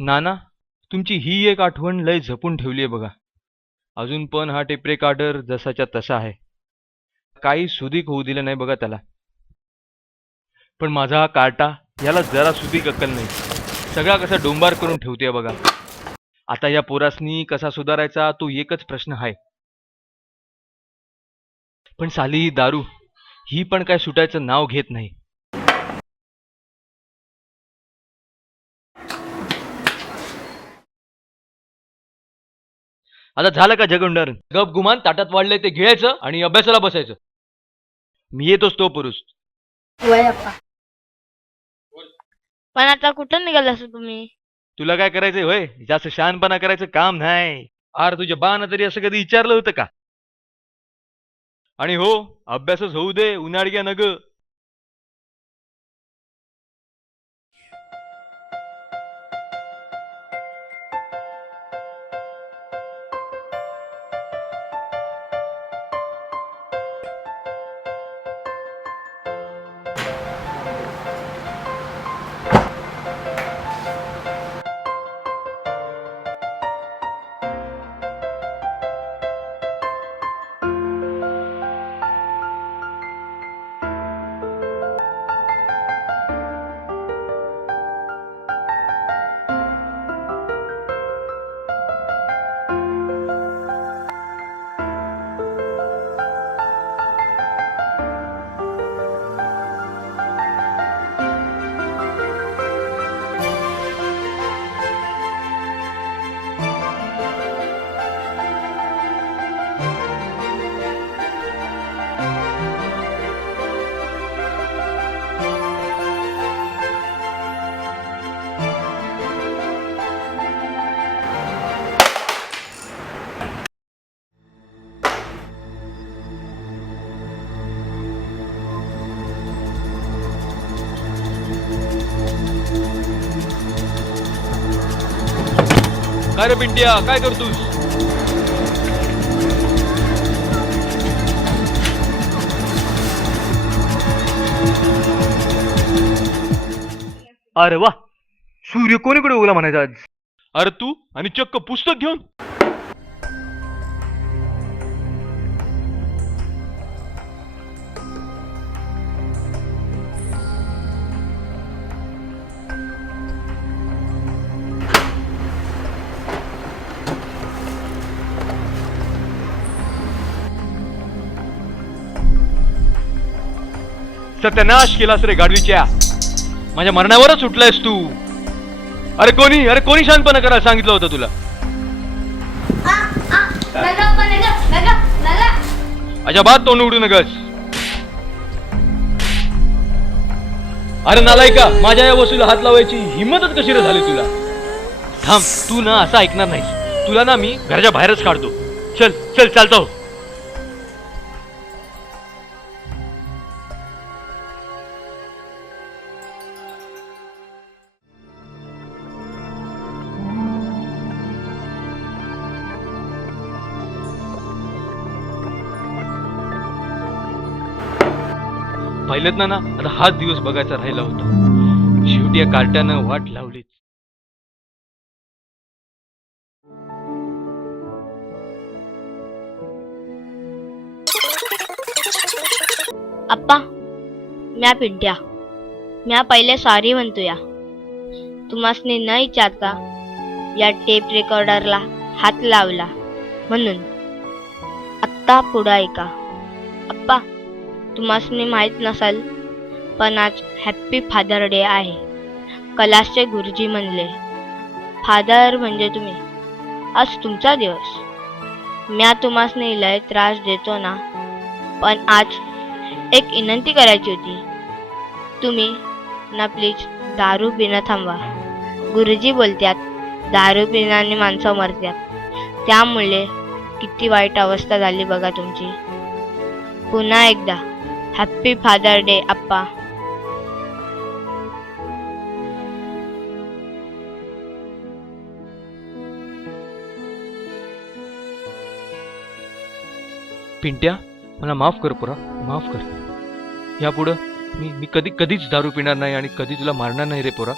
नाना, तुमची ही एक आठवण लय जपून ठेवली आहे बघा. अजून पण हा टेप रेकॉर्डर जसाच्या तसा आहे. काही सुधीक होऊ दिलं नाही बघा त्याला. पण माझा हा कार्टा याला जरा सुधीक अक्कल नाही. सगळा कसा डोंबार करून ठेवते बघा. आता या पोरासनी कसा सुधारायचा तो एकच प्रश्न आहे. पण साली ही दारू ही पण काय सुटायचं नाव घेत नाही. आता झालं का जगंडर? गप गुमान ताटात वाढलंय ते घ्यायचं आणि अभ्यासाला बसायचं. मी येतोच तो पुरुष. वय अप्पा. पण आता कुठं निघालास तुम्ही? तुला काय करायचंय होय? जास्त शहाणपणा करायचं काम नाही. आर तुझ्या बानं तरी असं कधी विचारलं होतं का? आणि हो, अभ्यासच होऊ दे, उन्हाळग्या नग. काय रे पिंट्या, काय करतोस? अरे वा, सूर्य कोणीकडे उगला म्हणायचा आज? अरे तू आणि चक्क पुस्तक घेऊन. सत्यानाश केलास रे गाडवीच्या. माझ्या मरणावरच सुटलायस तू. अरे कोणी शांतपणा करायला सांगितलं होतं तुला? अजाबात तोंड उडू नकस. अरे नालायका, माझ्या या वस्तूला हात लावायची हिंमतच कशी रे झाली तुला? थांब, तू ना असं ऐकणार नाहीस. तुला ना मी घराच्या बाहेरच काढतो. चल चल, चालतो. पाहिलं ना, आता हाच दिवस बघायचा राहिला होता. शेवटी या कार्ट्यानं वाट लावलीच. अप्पा, म्या पिंट्या. म्या पहिले सॉरी म्हणतो या. तुम्हासनी न विचारता या टेप रेकॉर्डरला हात लावला म्हणून. आत्ता पुढं ऐका. अप्पा, तुम्हासनी माहित नसेल पण आज हॅप्पी फादर डे आहे. कैलासचे गुरुजी म्हणले फादर म्हणजे तुम्ही. आज तुमचा दिवस. म्या तुम्हासनी लय त्रास देतो ना, पण आज एक विनंती करायची होती. तुम्ही ना प्लीज दारू पिणं थांबवा. गुरुजी बोलतात दारू पिण्याने माणसं मरतात. त्यामुळे किती वाईट अवस्था झाली बघा तुमची. पुन्हा एकदा हॅप्पी फादर डे अप्पा. पिंट्या, मला माफ कर पोरा, माफ कर. यापुढं मी कधीच दारू पिणार नाही आणि कधी तुला मारणार नाही रे पोरा.